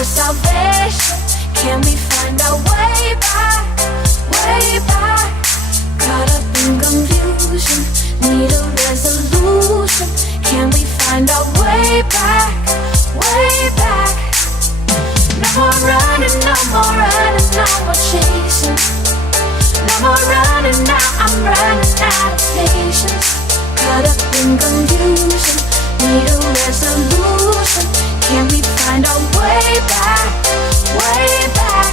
for salvation. Can we find our way back, way back? Caught up in confusion, need a resolution. Can we find our way back, way back? No more running, no more running, no more chasing. No more running now, I'm running out of patience. Caught up in confusion, need a resolution. Can we find our way back, way back?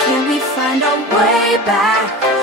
Can we find our way back?